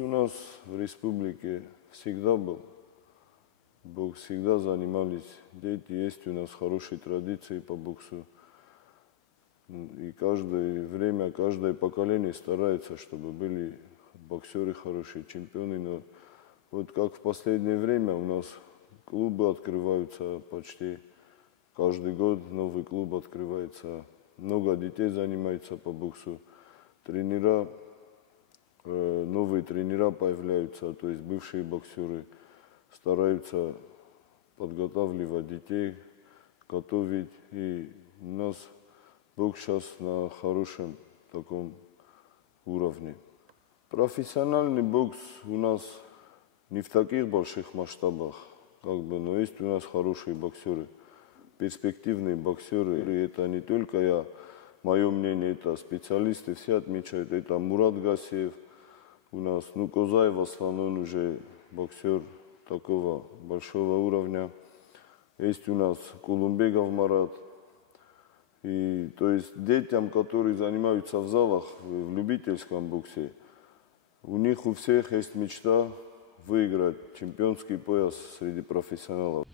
у нас в республике всегда был. Бокс всегда занимались дети, есть у нас хорошие традиции по боксу. И каждое время, каждое поколение старается, чтобы были боксеры хорошие, чемпионы. Но вот как в последнее время у нас клубы открываются почти каждый год, новый клуб открывается. Много детей занимается по боксу. Тренера, новые тренера появляются, то есть бывшие боксеры стараются подготавливать детей, готовить. И у нас бокс сейчас на хорошем таком уровне. Профессиональный бокс у нас не в таких больших масштабах, но есть у нас хорошие боксеры, перспективные боксеры. И это не только я, мое мнение, это специалисты все отмечают. Это Мурат Гасиев у нас, Козаев Аслан, он уже боксер такого большого уровня. Есть у нас Кулумбегов Марат. И то есть детям, которые занимаются в залах, в любительском боксе, у них у всех есть мечта выиграть чемпионский пояс среди профессионалов.